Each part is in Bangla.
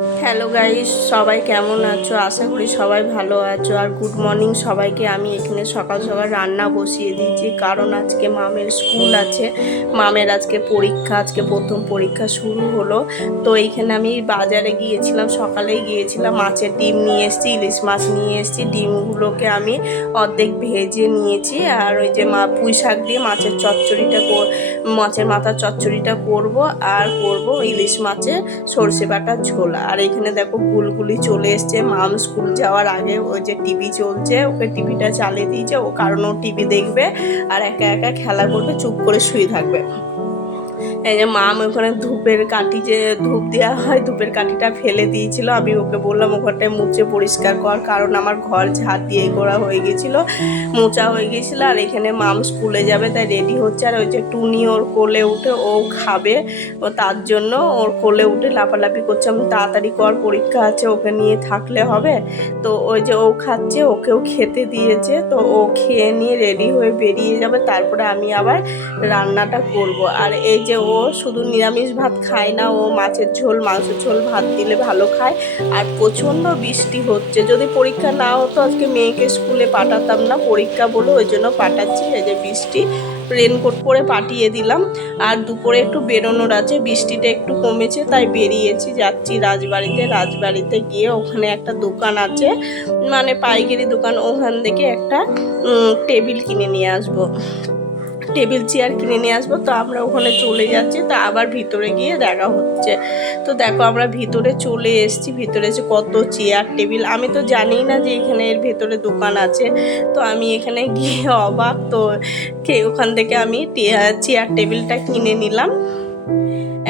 হ্যালো গাইস সবাই কেমন আছো? আশা করি সবাই ভালো আছো। আর গুড মর্নিং সবাইকে। আমি এখানে সকাল সকাল রান্না বসিয়ে দিয়েছি, কারণ আজকে মামের স্কুল আছে। মামের আজকে পরীক্ষা, আজকে প্রথম পরীক্ষা শুরু হলো। তো এইখানে আমি বাজারে গিয়েছিলাম সকালেই গিয়েছিলাম, মাছের ডিম নিয়ে এসেছি, ইলিশ মাছ নিয়ে এসেছি। ডিমগুলোকে আমি অর্ধেক ভেজে নিয়েছি। আর ওই যে মা পুঁই শাক দিয়ে মাছের চচ্চড়িটা মাছের মাথার চচ্চড়িটা করব। আর করব ইলিশ মাছের সর্ষে বাটার ঝোল। আর এখানে দেখো গুলগুলি চলে এসছে। মাম স্কুল যাওয়ার আগে ওই যে টিভি চলছে, ওকে টিভিটা চালিয়ে দিয়েছে। ও কারণ ও টিভি দেখবে আর একা একা খেলা করবে, চুপ করে শুয়ে থাকবে। এই যে মাম ওখানে ধূপের কাঠি যে ধূপ দেওয়া হয়, ধূপের কাঠিটা ফেলে দিয়েছিল। আমি ওকে বললাম, ওখানটায় মুছে পরিষ্কার কর, কারণ আমার ঘর ঝাড় দিয়ে করা হয়ে গেছিল, মোচা হয়ে গেছিল, আর এখানে মাম স্কুলে যাবে, তাই রেডি হচ্ছে। আর ওই যে টুনি ওর কোলে উঠে ও খাবে, ও তার জন্য ওর কোলে উঠে লাফালাফি করছে। আমি তাড়াতাড়ি কর, পরীক্ষা আছে, ওকে নিয়ে থাকলে হবে। তো ওই যে ও খাচ্ছে, ওকেও খেতে দিয়েছে, তো ও খেয়ে নিয়ে রেডি হয়ে বেরিয়ে যাবে। তারপরে আমি আবার রান্নাটা করব। আর এই যে ও শুধু নিরামিষ ভাত খায় না, ও মাছের ঝোল, মাংসের ঝোল, ভাত দিলে ভালো খায়। আর প্রচণ্ড বৃষ্টি হচ্ছে। যদি পরীক্ষা না হতো, আজকে মেয়েকে স্কুলে পাঠাতাম না, পরীক্ষা বলে ওই জন্য পাঠাচ্ছি। এই যে বৃষ্টি রেনকোট পরে পাঠিয়ে দিলাম। আর দুপুরে একটু বেরোনোর আছে, বৃষ্টিটা একটু কমেছে, তাই বেরিয়েছি, যাচ্ছি রাজবাড়িতে। রাজবাড়িতে গিয়ে ওখানে একটা দোকান আছে মানে পাইকারি দোকান। ওখান থেকে একটা টেবিল কিনে নিয়ে আসব। টেবিল চেয়ার কিনে নিয়ে আসব। তো আমরা ওখানে চলে যাচ্ছি। তো আবার ভিতরে গিয়ে দেখা হচ্ছে। তো দেখো আমরা ভিতরে চলে এসছি। ভিতরে এসে কত চেয়ার, টেবিল। আমি তো জানি না যে এখানে এর ভেতরে দোকান আছে। তো আমি এখানে গিয়ে অবাক। তো ওখান থেকে আমি চেয়ার, টেবিলটা কিনে নিলাম।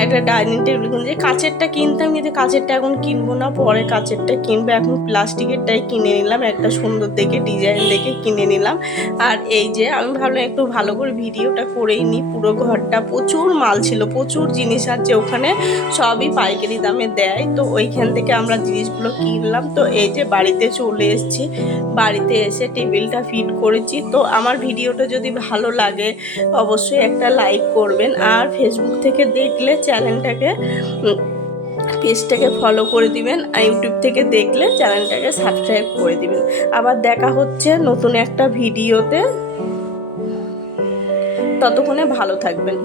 একটা ডাইনিং টেবিল কিনছি কাচেরটা কিনতাম কিন্তু কাঁচেরটা এখন কিনবো না, পরে কাচেরটা কিনবো। এখন প্লাস্টিকেরটাই কিনে নিলাম, একটা সুন্দর দেখে, ডিজাইন দেখে কিনে নিলাম। আর এই যে আমি ভাবলাম একটু ভালো করে ভিডিওটা করেই নিই, পুরো ঘরটা। প্রচুর মাল ছিল, প্রচুর জিনিস আছে ওখানে, সবই পাইকারি দামে দেয়। তো ওইখান থেকে আমরা জিনিসগুলো কিনলাম। তো এই যে বাড়িতে চলে এসেছি, বাড়িতে এসে টেবিলটা ফিট করেছি। তো আমার ভিডিওটা যদি ভালো লাগে, অবশ্যই একটা লাইক করবেন। আর ফেসবুক থেকে দেখলে চ্যানেলটাকে পেজটাকে ফলো করে দিবেন আর ইউটিউব থেকে দেখলে চ্যানেলটাকে সাবস্ক্রাইব করে দিবেন। আবার দেখা হচ্ছে নতুন একটা ভিডিওতে। ততক্ষণে ভালো থাকবেন।